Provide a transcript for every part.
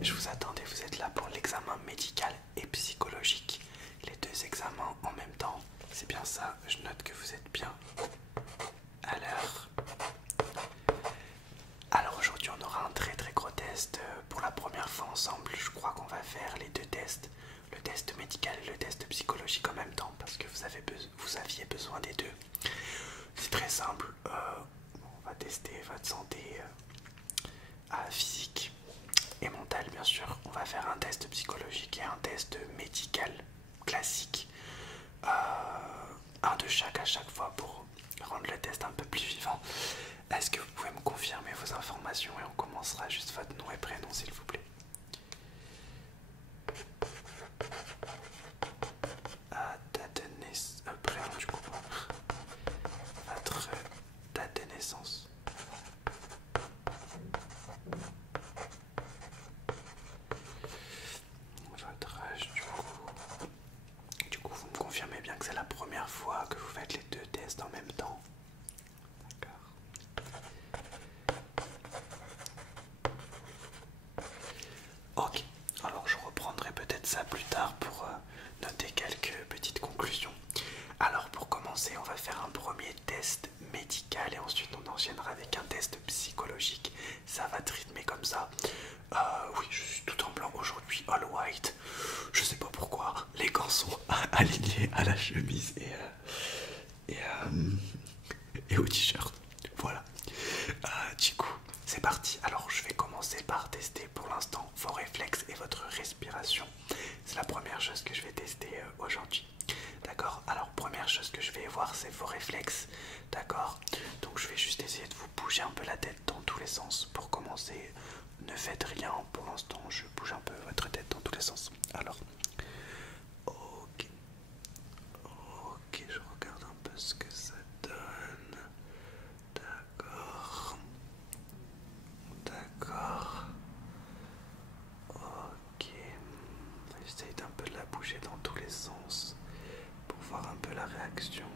Je vous attendais, vous êtes là pour l'examen médical et psychologique. Les deux examens en même temps. C'est bien ça, je note que vous êtes bien à l'heure. Alors aujourd'hui on aura un très gros test pour la première fois ensemble. Je crois qu'on va faire les deux tests. Le test médical et le test psychologique en même temps parce que vous aviez besoin des deux. C'est très simple. On va tester votre santé physique et mentale bien sûr. On va faire un test psychologique et un test médical classique. Un de chaque à chaque fois pour rendre le test un peu plus vivant. Est-ce que vous pouvez me confirmer vos informations et on commencera juste votre nom et prénom s'il vous plaît. Date de naissance, prénom du coup. Votre date de naissance. Votre âge du coup. Du coup vous me confirmez bien que c'est la première fois que vous faites les deux tests en même temps. D'accord. Ok, alors je reprendrai peut-être ça plus tard pour noter quelques petites conclusions. Alors pour commencer, on va faire un premier test médical et ensuite on enchaînera avec un test psychologique. Ça va te rythmer comme ça. Oui, je suis tout en blanc aujourd'hui, all white. Je sais pas pourquoi, les gants sont alignés à la chemise et au t-shirt. Voilà. Du coup, c'est parti. Alors, je vais commencer par tester pour l'instant vos réflexes et votre respiration. C'est la première chose que je vais tester aujourd'hui. D'accord? Alors, première chose que je vais voir, c'est vos réflexes. D'accord? Donc, je vais juste essayer de vous bouger un peu la tête dans tous les sens. Pour commencer, ne faites rien. Pour l'instant, je bouge un peu votre tête dans tous les sens. Alors, ok. Ok, je regarde un peu ce que ça donne. D'accord. D'accord. Ok. J'essaye d'un peu de la bouger dans tous les sens pour voir un peu la réaction.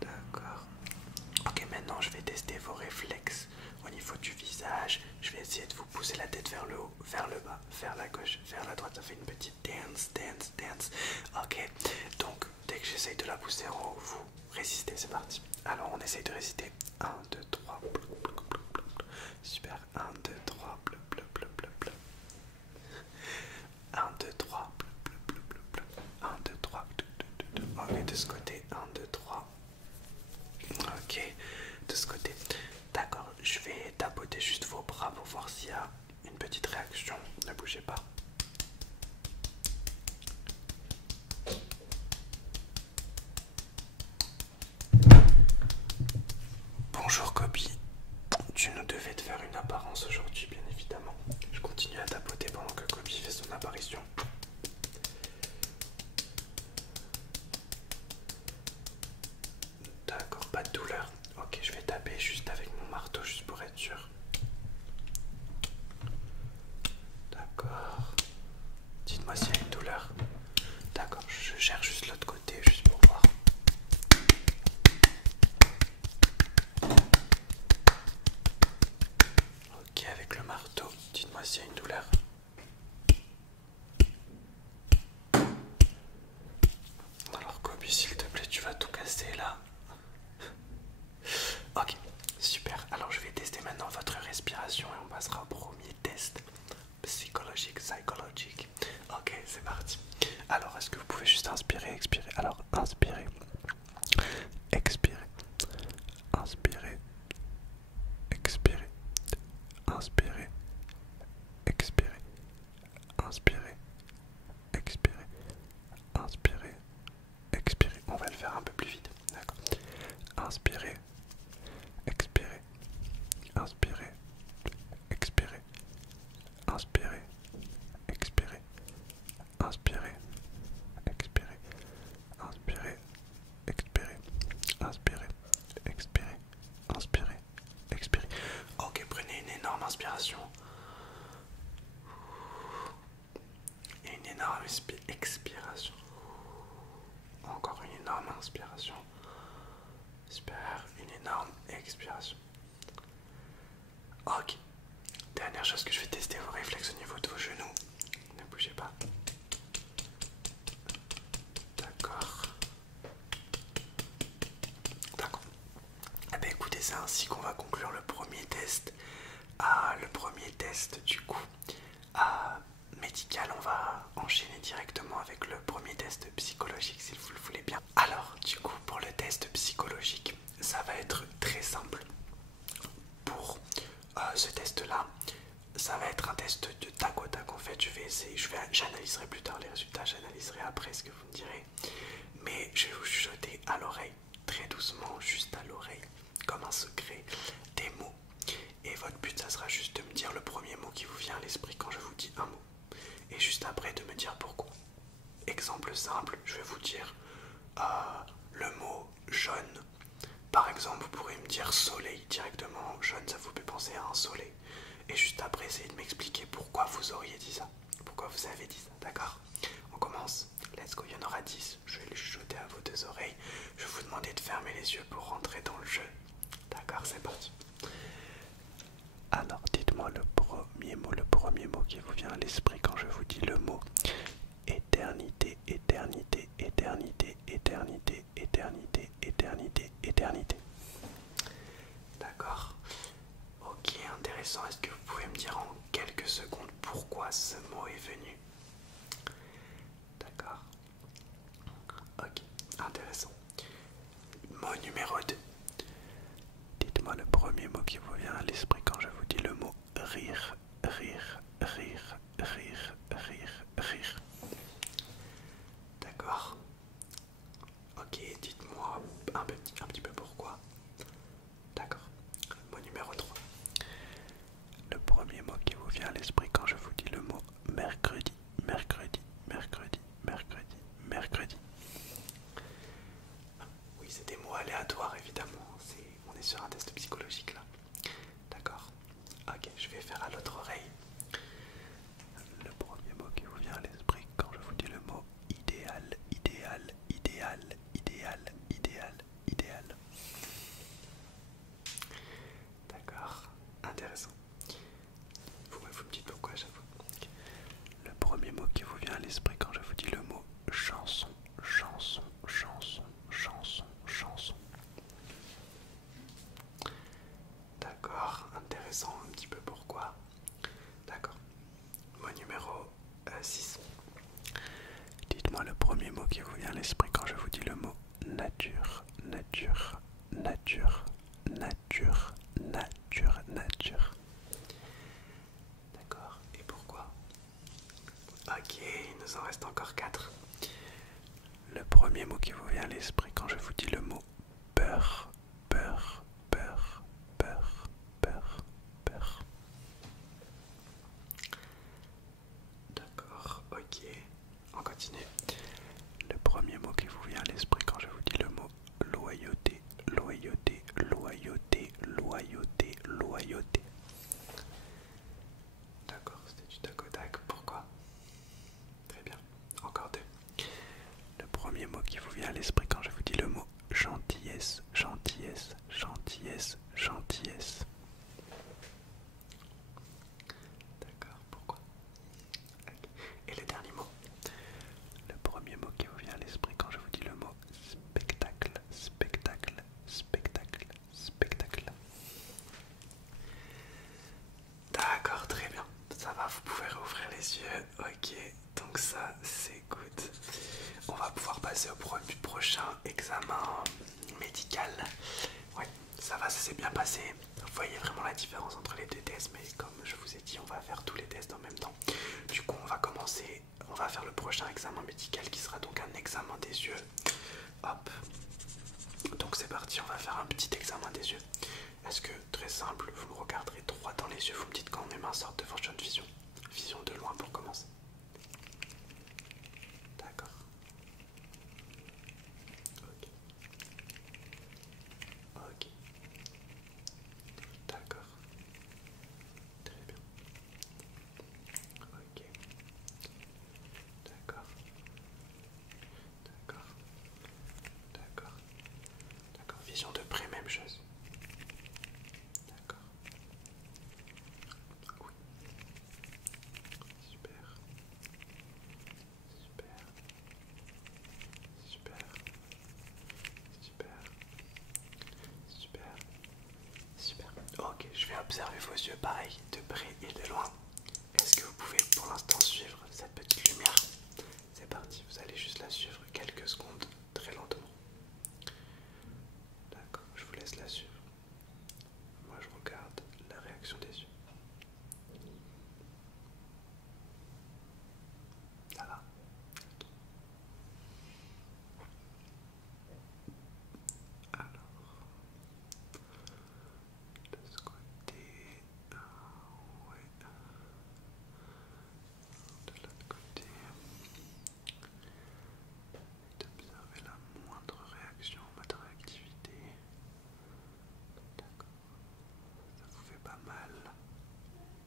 D'accord. Ok, maintenant je vais tester vos réflexes au niveau du visage. Je vais essayer de vous pousser la tête vers le haut, vers le bas, vers la gauche, vers la droite. Ça fait une petite dance, dance, dance. Ok, donc dès que j'essaye de la pousser en haut, vous résistez, c'est parti. Alors on essaye de résister. 1, 2, 3. Super. 1, 2, 3. 1, 2, 3. 1, 2, 3. Ok, de ce côté. 1, 2, 3. Ok, de ce côté. D'accord, je vais tapoter juste vos bras pour voir s'il y a une petite réaction. Ne bougez pas. Bonjour Kobe. Tu nous devais te faire une apparence aujourd'hui, bien évidemment. Je continue à tapoter pendant que Kobe fait son apparition. D'accord, pas de douleur. Ok, je vais taper juste avec mon marteau, juste pour être sûr. D'accord. Dites-moi s'il y a une douleur. D'accord, je cherche juste l'autre côté, juste pour voir. Ok, avec le marteau, dites-moi s'il y a une douleur. Alors Kobe, s'il te plaît, tu vas tout casser là. Ok, super. Alors je vais tester maintenant votre respiration et on passera au premier test psychologique. Ok, c'est parti. Alors, est-ce que vous pouvez juste inspirer, expirer? Alors, inspirez, expirez, inspirez, expirez, inspirez, expirez, inspirez, expirez, inspirez, expirez. On va le faire un peu plus vite. D'accord. Inspirez, expirez, inspirez, expirez, inspirez, expirez, inspirez, expirez, inspirez, expirez, inspirez, expirez, inspirez, expirez. Ok, prenez une énorme inspiration et une énorme expiration. Encore une énorme inspiration. Super, une énorme expiration. Ok. Dernière chose que je vais tester vos c'est ainsi qu'on va conclure le premier test. Le premier test du coup médical, on va enchaîner directement avec le premier test psychologique si vous le voulez bien. Alors du coup pour le test psychologique, ça va être très simple. Pour ce test là, ça va être un test de tac au tac en fait. J'analyserai plus tard les résultats, j'analyserai après ce que vous me direz. Mais je vais vous chuchoter à l'oreille, très doucement, juste à l'oreille, comme un secret, des mots. Et votre but, ça sera juste de me dire le premier mot qui vous vient à l'esprit quand je vous dis un mot. Et juste après, de me dire pourquoi. Exemple simple, je vais vous dire le mot jaune. Par exemple, vous pourrez me dire soleil directement. Jaune, ça vous fait penser à un soleil. Et juste après, essayez de m'expliquer pourquoi vous auriez dit ça. Pourquoi vous avez dit ça, d'accord? On commence. Let's go, il y en aura 10. Je vais les chuchoter à vos deux oreilles. Je vais vous demander de fermer les yeux pour rentrer dans le jeu. D'accord, c'est parti. Alors, dites-moi le premier mot qui vous vient à l'esprit quand je vous dis le mot éternité, éternité, éternité, éternité, éternité, éternité, éternité. D'accord. Ok, intéressant. Est-ce que vous pouvez me dire en quelques secondes pourquoi ce mot est venu? D'accord. Ok, intéressant. Mot numéro 2. Dites-moi le premier mot qui vous vient à l'esprit quand je vous dis le mot rire, rire, rire, rire, rire, rire. D'accord. Ok, dites-moi un petit peu pourquoi. D'accord. Mot numéro 3. Le premier mot qui vous vient à l'esprit quand je vous dis le mot mercredi, mercredi, mercredi, mercredi, mercredi. Oui, c'est des mots aléatoires évidemment. On est sur un test psychologique là. D'accord. Ok, je vais faire à l'autre oreille. Le premier mot qui vous vient à l'esprit quand je vous dis le mot idéal, idéal, idéal, idéal, idéal, idéal. D'accord, intéressant. Vous me dites pourquoi j'avoue. Le premier mot qui vous vient à l'esprit quand je vous dis le mot chanson, chanson, chanson, chanson, chanson. D'accord, intéressant, un petit peu pourquoi. D'accord. Mot numéro 6. Dites-moi le premier mot qui vous vient à l'esprit quand je vous dis le mot nature, nature, nature, nature, nature, nature. D'accord, et pourquoi? Ok, il nous en reste encore 4. Le premier mot qui vous vient à l'esprit quand je vous dis le mot peur, peur, peur, peur, peur, peur. D'accord, ok, on continue. Le premier mot qui vous vient à l'esprit quand je vous dis le mot loyauté, loyauté, loyauté, loyauté, loyauté. D'accord, c'était du tac au tac, pourquoi? Très bien, encore 2. Le premier mot qui vous vient à l'esprit quand je vous dis le mot gentillesse, gentillesse, gentillesse, gentillesse. D'accord, pourquoi? Et le dernier mot. Le premier mot qui vous vient à l'esprit quand je vous dis le mot spectacle, spectacle, spectacle, spectacle. D'accord, très bien. Ça va, vous pouvez rouvrir les yeux. Ok, donc ça c'est good. On va pouvoir passer au prochain examen médical. Ouais, ça va, ça s'est bien passé. Vous voyez vraiment la différence entre les deux tests, mais comme je vous ai dit, on va faire tous les tests en même temps. Du coup, on va commencer, on va faire le prochain examen médical qui sera donc un examen des yeux. Hop. Donc c'est parti, on va faire un petit examen des yeux. Est-ce que, très simple, vous me regarderez droit dans les yeux, vous me dites quand mes mains sortent de votre champ de vision. Vision de loin pour commencer. D'accord. Ok. Ok. D'accord. Très bien. Ok. D'accord. D'accord. D'accord. D'accord. Vision de près, même chose. D'accord. Oui. Super. Super. Super. Super. Super. observez vos yeux pareil, de près et de loin. Est-ce que vous pouvez pour l'instant suivre cette petite lumière? C'est parti, vous allez juste la suivre quelques secondes, très lentement. D'accord, je vous laisse la suivre. Moi je regarde la réaction des yeux. Ça va? Alors, de ce côté, ouais, de l'autre côté, d'observer la moindre réaction, votre réactivité. D'accord, ça vous fait pas mal.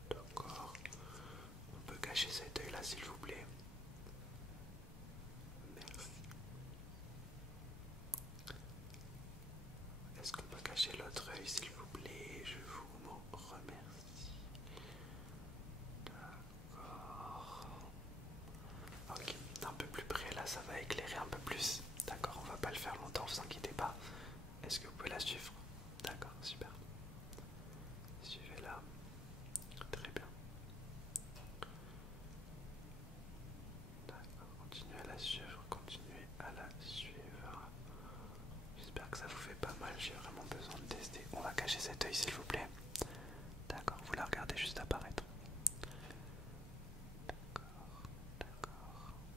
D'accord, on peut cacher cet œil là s'il vous plaît. Merci. Est-ce qu'on peut cacher l'autre œil s'il vous plaît? Je vous remercie. D'accord. Ok, un peu plus près là, ça va éclairer un peu plus. D'accord, on va pas le faire longtemps, vous inquiétez pas. Est-ce que vous pouvez la suivre? D'accord, super. Suivez-la. Très bien. D'accord, continuez à la suivre, continuez à la suivre. J'espère que ça vous fait pas mal, j'ai vraiment besoin de tester. On va cacher cet œil s'il vous plaît. D'accord, vous la regardez juste apparaître. D'accord,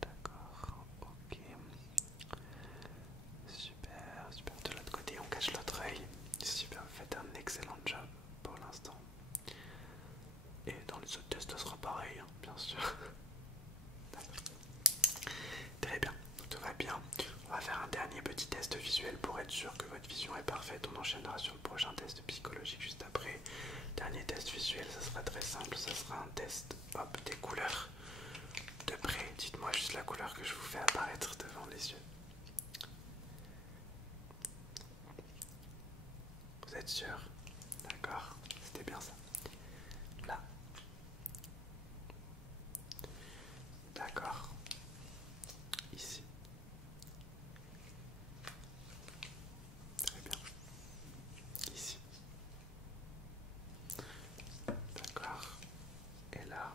d'accord, ok. Super, super. De l'autre côté, on cache l'autre œil. Super, vous faites un excellent job pour l'instant. Et dans les autres tests, ça sera pareil, hein, bien sûr. Très bien, tout va bien. On va faire un dernier petit test visuel pour être sûr que votre vision est parfaite. On enchaînera sur le prochain test psychologique juste après. Dernier test visuel, ça sera très simple. Ça sera un test des couleurs. De près, dites-moi juste la couleur que je vous fais apparaître devant les yeux. Vous êtes sûr? D'accord, c'était bien ça. Là. D'accord. Ici. Très bien. Ici. D'accord. Et là.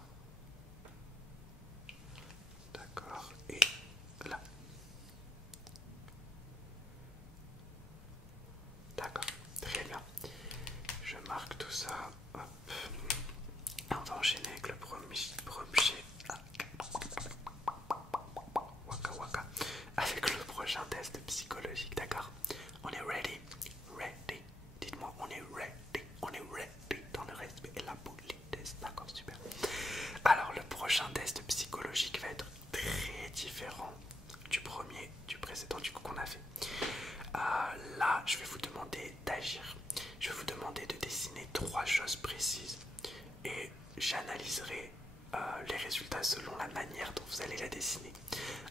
D'accord. Et là. D'accord. Très bien. Je marque tout ça. Hop. On va enchaîner avec le premier. Waka waka. Avec le prochain test psychologique, d'accord? On est ready? Ready. Dites-moi, on est ready. On est ready dans le respect et la politesse. D'accord, super. Alors, le prochain test psychologique va être très différent du premier, du précédent, du coup qu'on a fait. Là, je vais vous demander d'agir. Je vais vous demander de dessiner 3 choses précises et j'analyserai les résultats selon la manière dont vous allez la dessiner.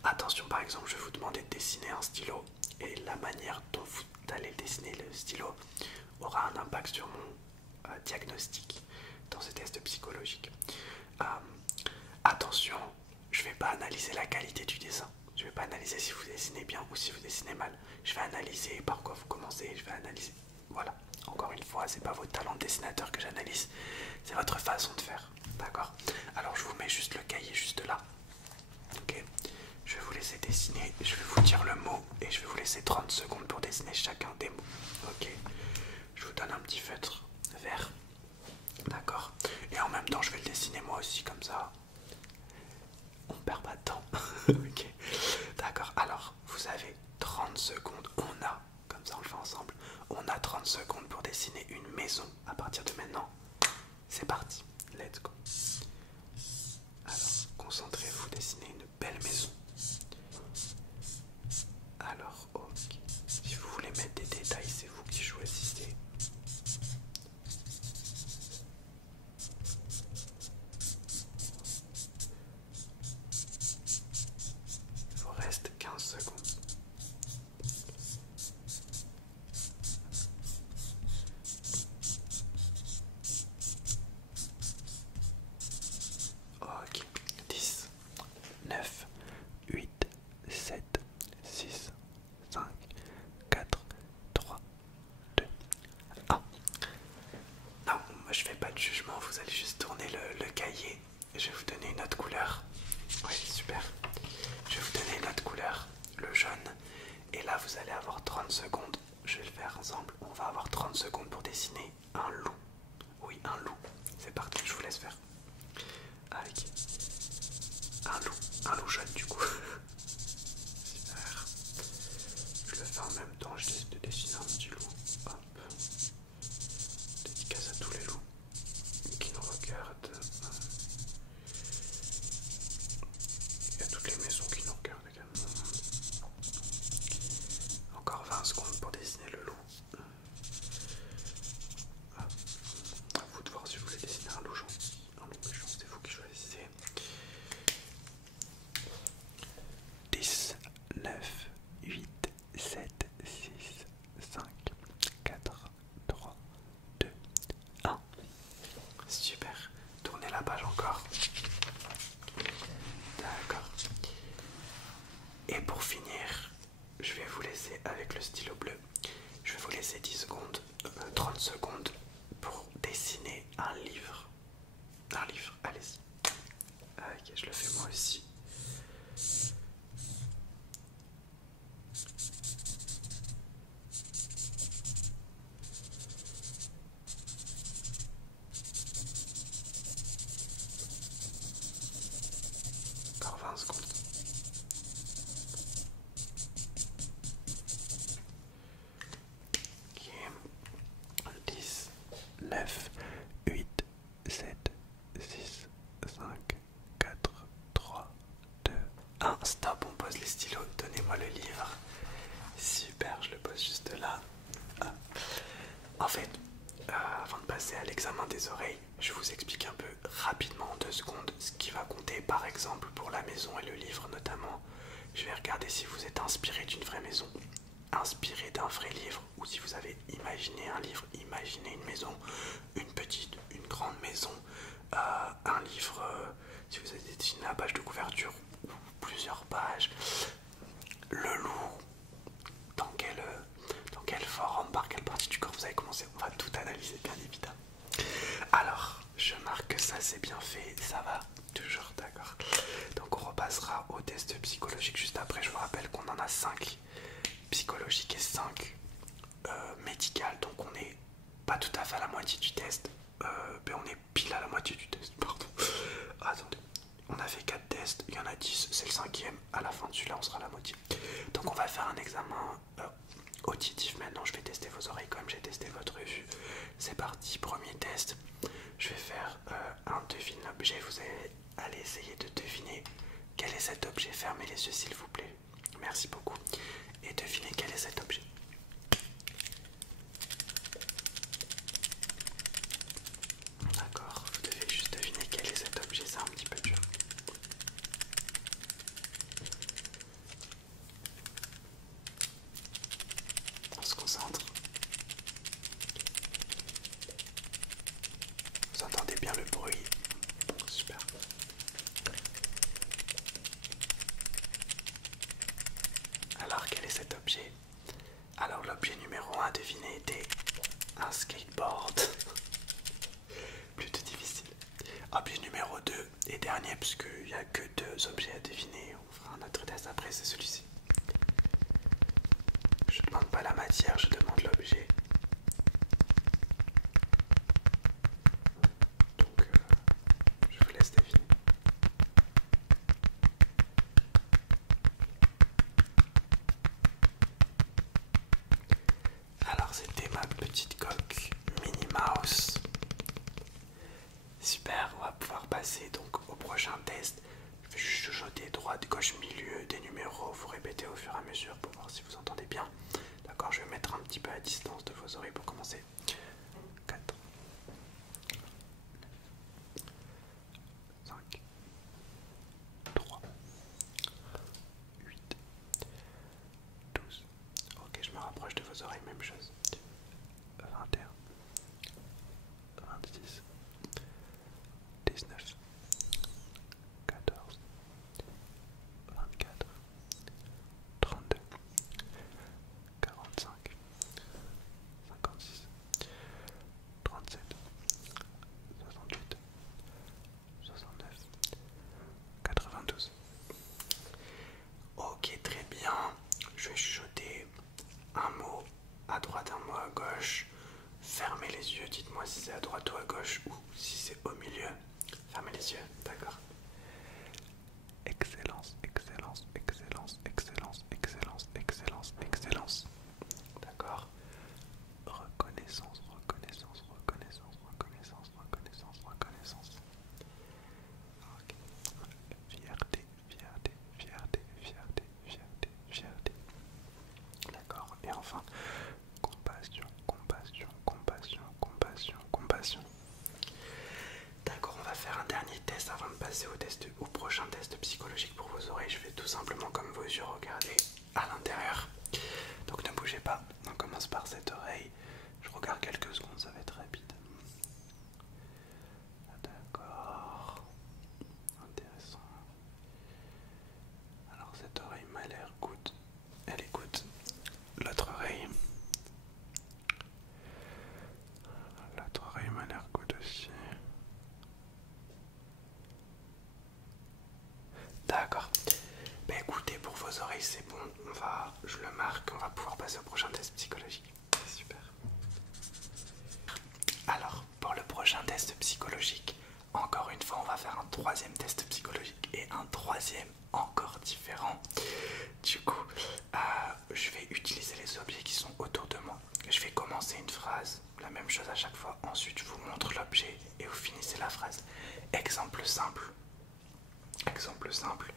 Attention, par exemple, je vais vous demander de dessiner un stylo et la manière dont vous allez dessiner le stylo aura un impact sur mon diagnostic dans ce test psychologique. Attention, je ne vais pas analyser la qualité du dessin. Je ne vais pas analyser si vous dessinez bien ou si vous dessinez mal. Je vais analyser par quoi vous commencez. Je vais analyser. Voilà. Encore une fois, c'est pas votre talent de dessinateur que j'analyse, c'est votre façon de faire. D'accord? Alors je vous mets juste le cahier juste là. Ok? Je vais vous laisser dessiner. Je vais vous dire le mot et je vais vous laisser 30 secondes pour dessiner chacun des mots. Ok? Je vous donne un petit feutre vert. D'accord? Et en même temps, je vais le dessiner moi aussi comme ça. On perd pas de temps. Ok. D'accord. Alors, vous avez 30 secondes. On a, comme ça on le fait ensemble, on a 30 secondes pour dessiner une maison à partir de maintenant. C'est parti. Let's go. Alors, concentrez-vous, dessinez une belle maison. Alors, ok. Si vous voulez mettre des détails, c'est vous qui choisissez. Il vous reste 15 secondes. Ok. 10, 9, je fais pas de jugement, vous allez juste tourner le cahier. Je vais vous donner une autre couleur. Oui, super. Je vais vous donner une autre couleur, le jaune. Et là, vous allez avoir 30 secondes. Je vais le faire ensemble. On va avoir 30 secondes pour dessiner un loup. Oui, un loup. C'est parti, je vous laisse faire. Avec un loup jaune du coup. Super. Je le fais en même temps, je décide de dessiner un petit loup. Hop. Dédicace à tous les loups qui nous regardent. Et à toutes les maisons qui nous regardent également. Encore 20 secondes pour dessiner le loup. À vous de voir si vous voulez dessiner un loup gentil, un loup méchant, c'est vous qui choisissez. 10, 9, 8, 7, 6, 5, 4, 3, 2, 1. Super. Tournez la page encore. D'accord. Et pour finir, je vais vous laisser avec le stylo bleu. Je vais vous laisser 10 secondes, 30 secondes pour dessiner un livre. Un livre, allez-y. Ok, je le fais moi aussi. Encore 20 secondes. Ok. 10, 9, 8, 7, 6, 5, 4, 3, 2, 1. Stop, on pose les stylos. Donnez-moi le livre. Super, je le pose juste là. Ah. En fait, avant de passer à l'examen des oreilles, je vous explique un peu rapidement en 2 secondes ce qui va compter. Par exemple, pour la maison et le livre notamment, je vais regarder si vous êtes inspiré d'une vraie maison, inspiré d'un vrai livre, ou si vous avez imaginé un livre, imaginé une maison, une petite, une grande maison, un livre, si vous avez dessiné la page de couverture ou plusieurs pages, le loup, dans quelle forme, par quelle partie du corps vous avez commencé. On va tout analyser bien évidemment. Alors, je marque que ça c'est bien fait, ça va toujours, d'accord. Donc on repassera au test psychologique juste après. Je vous rappelle qu'on en a 5 psychologiques et 5 médicales, donc on n'est pas tout à fait à la moitié du test. Mais on est pile à la moitié du test, pardon. Attendez, on a fait 4 tests, il y en a 10, c'est le 5e. À la fin de celui-là, on sera à la moitié. Donc on va faire un examen auditif maintenant. Je vais tester vos oreilles comme j'ai testé votre vue. C'est parti, premier test. Je vais faire un devine l'objet. Vous allez essayer de deviner quel est cet objet. Fermez les yeux s'il vous plaît. Merci beaucoup. Et devinez quel est cet objet. D'accord, vous devez juste deviner quel est cet objet. C'est un petit peu dur. On se concentre. Vous entendez bien le bruit. Super. Alors, quel est cet objet? Alors, l'objet numéro 1 à deviner était un skateboard. Plutôt difficile. Objet numéro 2 et dernier, puisqu'il n'y a que 2 objets à deviner. On fera un autre test après, c'est celui-ci. Je ne demande pas la matière, je demande l'objet. Donc, je vous laisse deviner. Alors, c'était ma petite coque Minnie Mouse. Super, on va pouvoir passer donc au prochain test. Je vais juste chuchoter droite, gauche, milieu des numéros. Vous répétez au fur et à mesure pour voir si vous entendez bien. D'accord, je vais mettre un petit peu à distance de les yeux, dites-moi si c'est à droite ou à gauche ou si c'est au milieu. Fermez les yeux, d'accord. Excellence, excellence, excellence, excellence, excellence, excellence, excellence. D'accord. Reconnaissance, reconnaissance, reconnaissance, reconnaissance, reconnaissance, reconnaissance. Ok. Fierté, fierté, fierté, fierté, fierté, fierté. D'accord. Et enfin, compassion, compassion, compassion, compassion, compassion. D'accord, on va faire un dernier test avant de passer au prochain test psychologique pour vos oreilles. Je vais tout simplement, comme vos yeux, regarder à l'intérieur. Donc ne bougez pas. On commence par cette oreille. Je regarde quelques secondes, ça va être rapide. D'accord. Intéressant. Alors cette oreille m'a l'air good. Elle écoute. L'autre oreille. L'autre oreille m'a l'air good aussi. D'accord. Ben écoutez, pour vos oreilles c'est bon. Je le marque, on va pouvoir passer au prochain test psychologique. C'est super. Alors, pour le prochain test psychologique, encore une fois, on va faire un troisième test psychologique et un troisième encore différent. Du coup, je vais utiliser les objets qui sont autour de moi. Je vais commencer une phrase, la même chose à chaque fois. Ensuite, je vous montre l'objet et vous finissez la phrase. Exemple simple. Exemple simple.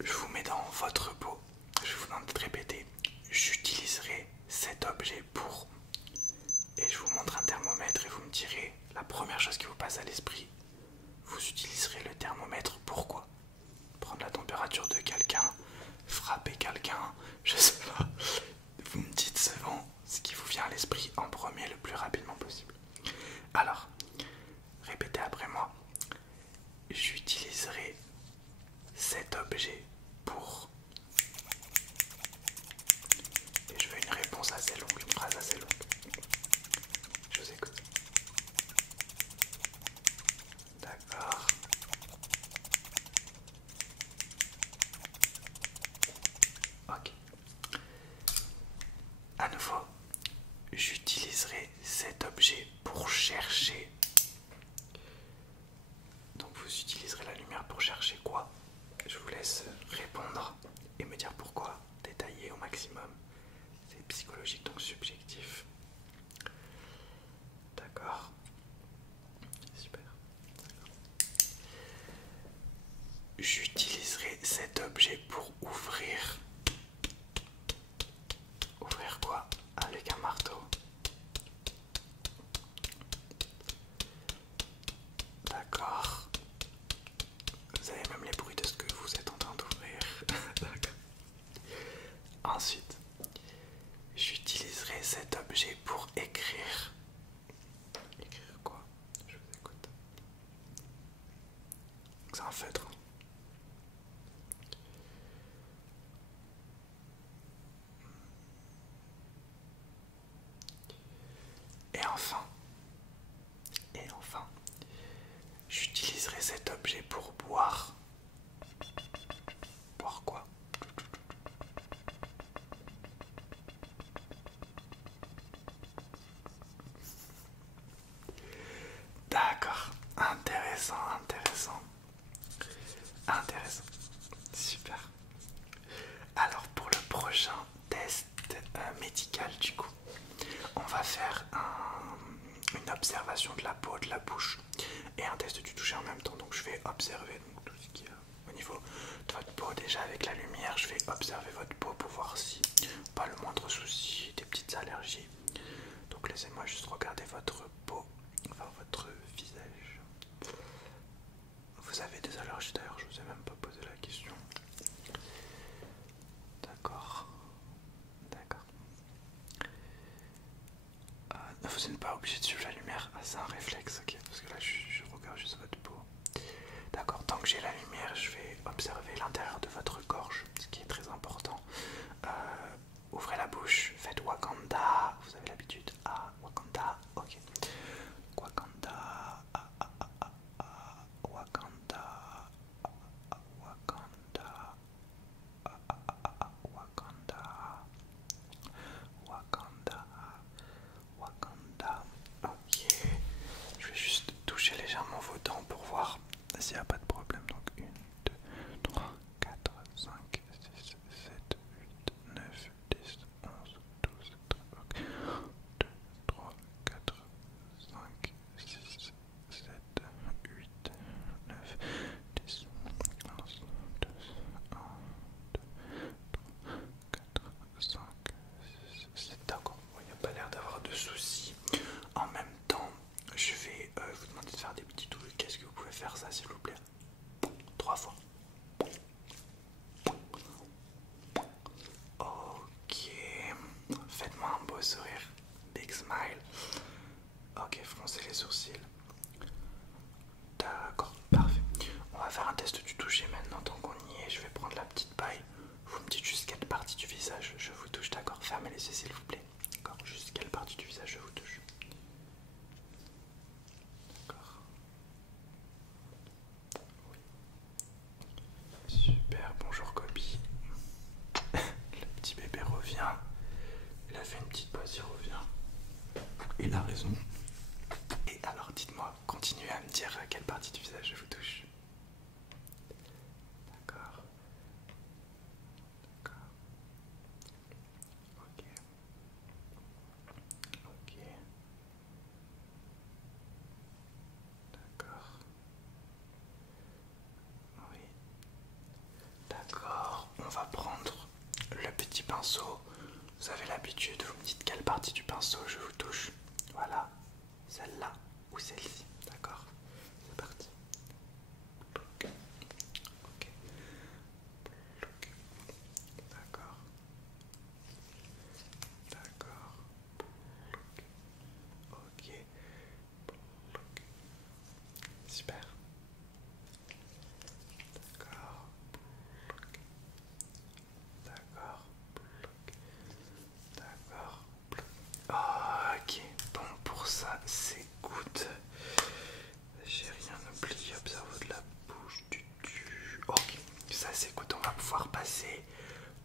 Je vous mets dans votre peau. Je vous demande de répéter. J'utiliserai cet objet pour... Et je vous montre un thermomètre et vous me direz la première chose qui vous passe à l'esprit. Vous utiliserez le thermomètre pourquoi? Prendre la température de quelqu'un, frapper quelqu'un, je sais pas. Vous me dites souvent ce qui vous vient à l'esprit en premier le plus rapidement possible. Alors, répétez après moi. J'utiliserai cet objet pour... Et je veux une réponse assez longue, une phrase assez longue. Je vous écoute. D'accord. Ok. À nouveau, j'utiliserai cet objet pour chercher. Donc vous utiliserez la lumière pour chercher quoi? Je vous laisse répondre et me dire pourquoi, détailler au maximum. C'est psychologique donc subjectif. D'accord. Super. J'utiliserai cet objet pour ouvrir. Ouvrir quoi? Avec un marteau. D'accord. Vous avez même les bruits de ce que vous êtes en train d'ouvrir. D'accord. Ensuite, j'utiliserai cet objet pour écrire. Écrire quoi? Je vous écoute. C'est un feutre. Et enfin, j'utiliserai cet objet pour boire. Boire quoi? D'accord. Intéressant, intéressant. Intéressant. Super. Alors pour le prochain test médical du coup, on va faire une observation de la peau, de la bouche et un test du toucher en même temps. Donc je vais observer donc, tout ce qu'il y a au niveau de votre peau déjà avec la lumière. Je vais observer votre peau pour voir si pas le moindre souci, des petites allergies. Donc laissez-moi juste regarder votre peau, enfin votre visage. Vous avez des allergies d'ailleurs, je vous ai même pas posé la question. D'accord. D'accord. Vous n'êtes pas obligé de suivre la lumière. Ah, c'est un réflexe, ok. Parce que là, je regarde juste votre peau. D'accord, tant que j'ai la lumière, je vais observer l'intérieur de votre gorge, ce qui est très important. Ouvrez la bouche, faites Wakanda. Vous avez l'habitude. Ah, Wakanda, ok. Wakanda, Wakanda, Wakanda, Wakanda, Wakanda, faire ça s'il vous plaît? 3 fois. Ok. Faites-moi un beau sourire. Big smile. Ok, froncez les sourcils. D'accord, parfait. On va faire un test du toucher maintenant tant qu'on y est. Je vais prendre la petite paille. Vous me dites juste quelle partie du visage je vous touche, d'accord? Fermez les yeux s'il vous plaît. D'accord, juste quelle partie du visage je vous touche. D'accord. Oui. Super, bonjour Kobe. Le petit bébé revient. Il a fait une petite pause, il revient. Il a raison. Et alors dites-moi, continuez à me dire à quelle partie du visage je vous touche. D'accord. D'accord. Ok. Ok. D'accord. Oui. D'accord. On va prendre le petit pinceau. Vous avez l'habitude, vous me dites quelle partie du pinceau je vous touche. Voilà. Celle-là ou celle-ci. D'accord. C'est parti. Ok. Ok. D'accord. D'accord. Ok. Super. D'accord. D'accord. D'accord. Ok. Bon, pour ça, c'est good. J'ai rien oublié. Observe de la bouche, du tu. Ok. Ça, c'est good. On va pouvoir passer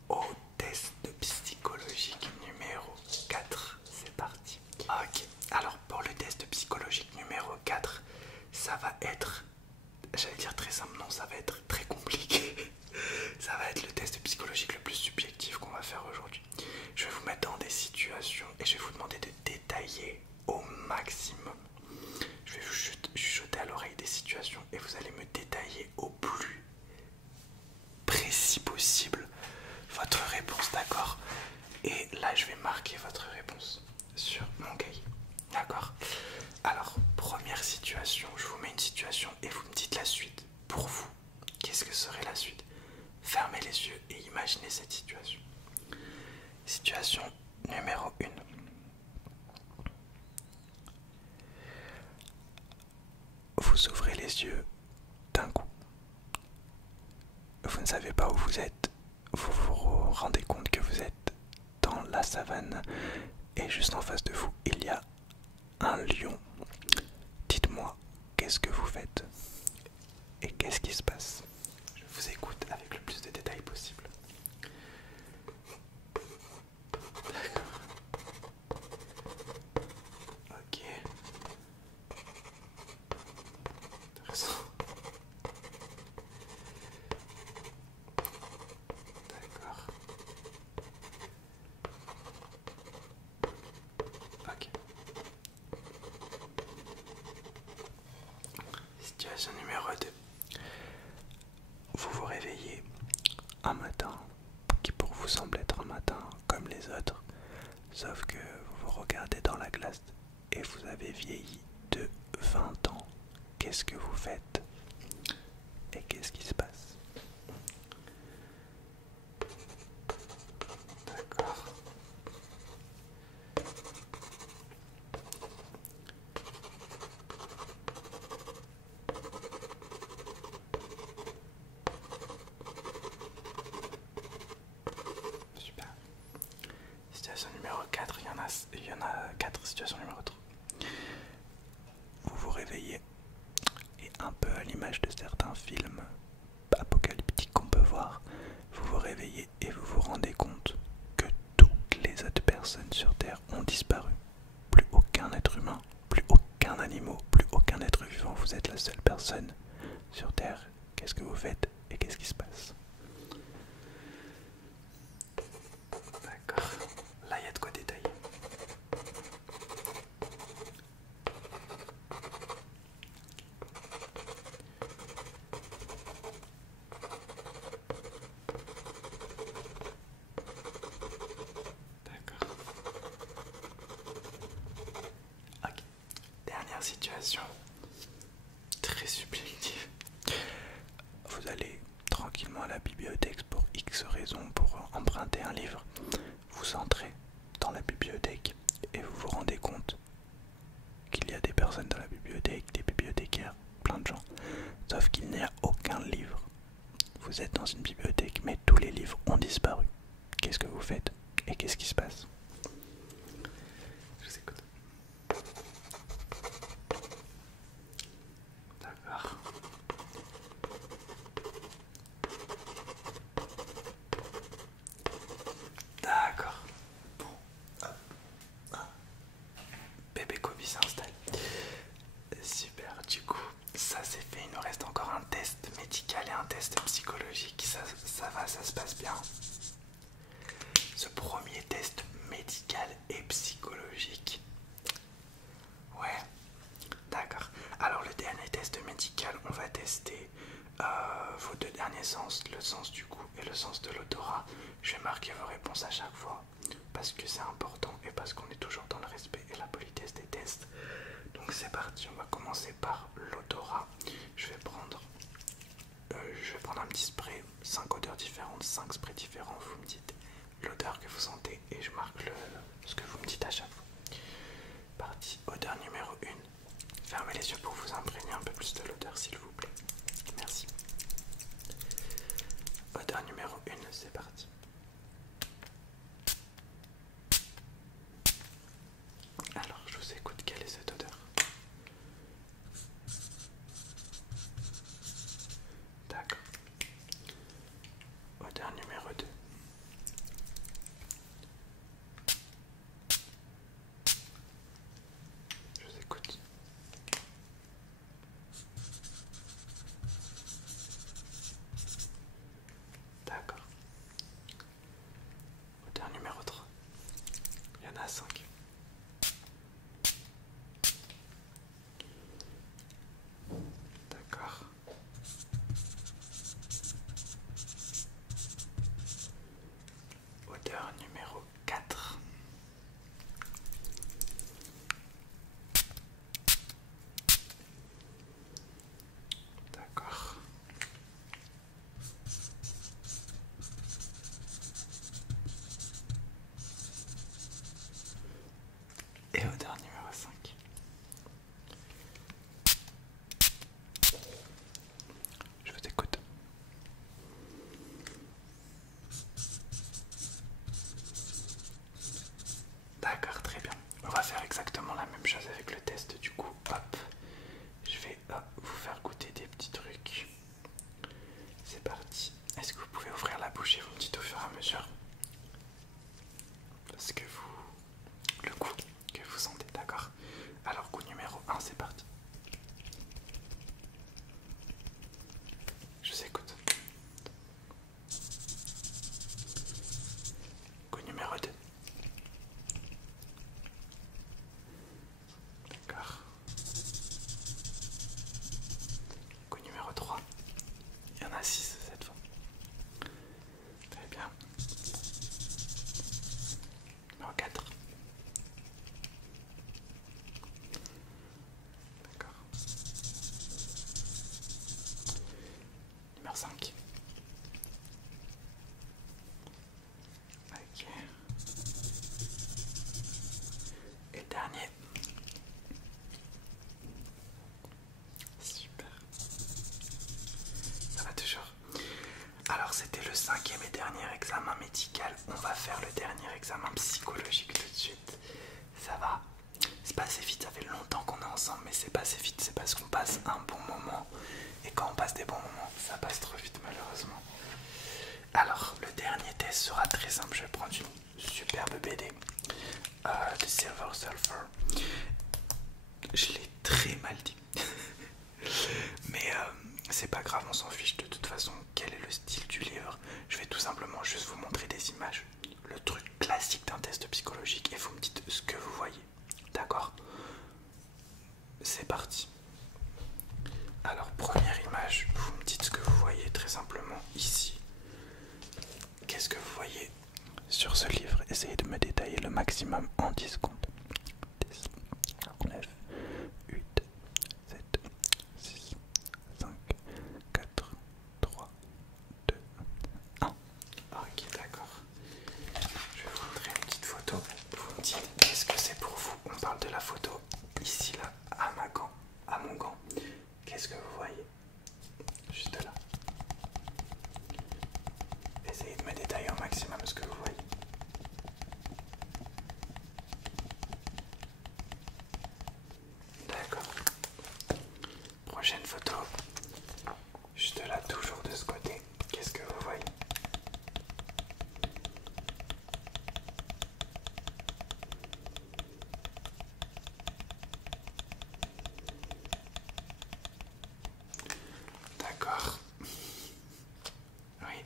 au test psychologique numéro 4. C'est parti. Ok. Alors, pour le test psychologique numéro 4, ça va être, j'allais dire très simple, non, ça va être très compliqué. Ça va être le test psychologique le plus subjectif qu'on va faire aujourd'hui. Je vais vous mettre dans des situations et je vais vous demander de détailler au maximum. Je vais vous chuchoter à l'oreille des situations et vous allez me détailler au plus précis possible votre réponse, d'accord? Et là, je vais marquer votre réponse sur mon cahier, d'accord? Alors, première situation, je vous mets une situation et vous me dites la suite. Pour vous, qu'est-ce que serait la suite? Fermez les yeux et imaginez cette situation. Situation numéro 1. Vous ouvrez les yeux d'un coup. Vous ne savez pas où vous êtes. Vous vous rendez compte que vous êtes dans la savane et juste en face de vous, il y a un lion. Dites-moi, qu'est-ce que vous faites et qu'est-ce qui se passe? Je vous écoute avec le plus de détails possible. D'accord. Ok. Intéressant. D'accord. Ok. Situation numéro 2. Vous vous réveillez un matin qui pour vous semble être un matin comme les autres, sauf que vous vous regardez dans la glace et vous avez vieilli de 20 ans. Qu'est-ce que vous faites et qu'est-ce qui se passe? D'accord. Super. Situation numéro 4, il y en a 4. Situation numéro 3. Vous vous réveillez et un peu à l'image de certains films apocalyptiques qu'on peut voir, vous vous réveillez et vous vous rendez compte que toutes les autres personnes sur Terre ont disparu. Plus aucun être humain, plus aucun animal, plus aucun être vivant. Vous êtes la seule personne sur Terre. Qu'est-ce que vous faites et qu'est-ce qui se passe? D'accord. Là, il y a de quoi détailler. D'accord. Ok. Dernière situation. Très subjectif. Vous allez tranquillement à la bibliothèque pour X raisons, pour emprunter un livre. Vous entrez dans la bibliothèque et vous vous rendez compte qu'il y a des personnes dans la bibliothèque, des bibliothécaires, plein de gens, sauf qu'il n'y a aucun livre. Vous êtes dans une bibliothèque, mais tous les livres ont disparu. Qu'est-ce que vous faites et qu'est-ce qui se passe? Je vous écoute. D'accord. D'accord. Bon. Hop. Hop. Bébé Kobe s'installe. Super, du coup, ça c'est fait. Il nous reste encore un test médical et un test psychologique. Ça va, ça se passe bien. Ce premier test médical et psychologique. Ouais, d'accord. Alors le dernier test médical, on va tester vos deux derniers sens, le sens du goût et le sens de l'odorat. Je vais marquer vos réponses à chaque fois parce que c'est important et parce qu'on est toujours dans le respect et la politesse des tests. Donc c'est parti, on va commencer par l'odorat. Je vais prendre un petit spray, 5 odeurs différentes, 5 sprays différents. Vous me dites l'odeur que vous sentez et je marque ce que vous me dites à chaque fois. Parti, odeur numéro 1. Fermez les yeux pour vous imprégner un peu plus de l'odeur s'il vous plaît. Merci. Odeur numéro 1, c'est parti. Alors, je vous écoute, quelle est cette odeur? D'accord. Odeur numéro 2. Je vous écoute. D'accord. Odeur numéro 3. Il y en a 5. D'accord. Odeur numéro 4. D'accord. Et odeur numéro 5. Je vous écoute. D'accord, très bien. On va faire exactement la même chose avec le test du coup. Hop. Je vais vous faire goûter des petits trucs. C'est parti. Est-ce que vous pouvez ouvrir la bouche et vous me dites au fur et à mesure ce que le goût que vous sentez, d'accord? Alors goût numéro 1, c'est parti. Je vous écoute. Goût numéro 2. D'accord. Goût numéro 3. Il y en a 6 cette fois. Très bien. Numéro 4. D'accord. Numéro 5. Ok. Et dernier. Super. Ça va toujours. Alors c'était le 5e et dernier examen médical. On va faire le dernier examen psychologique tout de suite. Ça va. C'est passé vite, ça fait longtemps qu'on est ensemble, mais c'est passé vite, c'est parce qu'on passe un bon moment. Et quand on passe des bons moments, ça passe trop vite malheureusement. Alors, le dernier test sera très simple. Je vais prendre une superbe BD de Silver Surfer. Je l'ai très mal dit. Mais c'est pas grave, on s'en fiche de toute façon. Quel est le style du livre? Je vais tout simplement juste vous montrer des images. Le truc classique d'un test psychologique et vous me dites ce que vous voyez. D'accord? C'est parti. Alors, première image, vous me dites ce que vous voyez très simplement ici. Qu'est-ce que vous voyez sur ce livre? Essayez de me détailler le maximum en 10 secondes. 10, 9, 8, 7, 6, Qu'est-ce que c'est pour vous? On parle de la photo ici là, à mon gant. Qu'est-ce que vous voyez? Juste là. Essayez de me détailler au maximum ce que vous voyez. D'accord. Prochaine photo. Juste là, toujours de ce côté. Qu'est-ce que vous voyez? D'accord. Oui.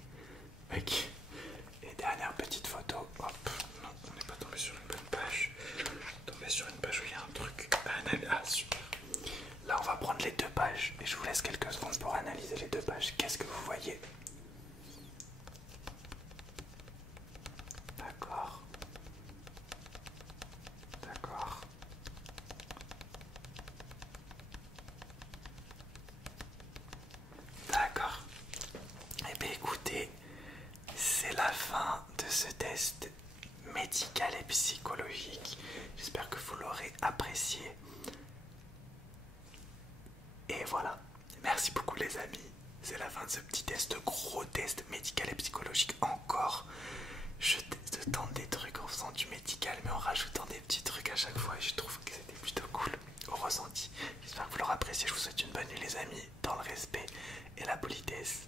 Ok. Et dernière petite photo. Hop. Non, on n'est pas tombé sur une bonne page. Tombé sur une page où il y a un truc à analyser. Ah, super. Là, on va prendre les deux pages et je vous laisse quelques secondes pour analyser les deux pages. Qu'est-ce que vous voyez? D'accord. D'accord. D'accord. Eh bien écoutez, c'est la fin de ce test médical et psychologique. J'espère que vous l'aurez apprécié. Et voilà. Merci beaucoup les amis. C'est la fin de ce petit test, gros test médical et psychologique encore. Je tente des trucs en faisant du médical mais en rajoutant des petits trucs à chaque fois et je trouve que c'était plutôt cool au ressenti. J'espère que vous l'aurez apprécié. Je vous souhaite une bonne nuit les amis, dans le respect et la politesse.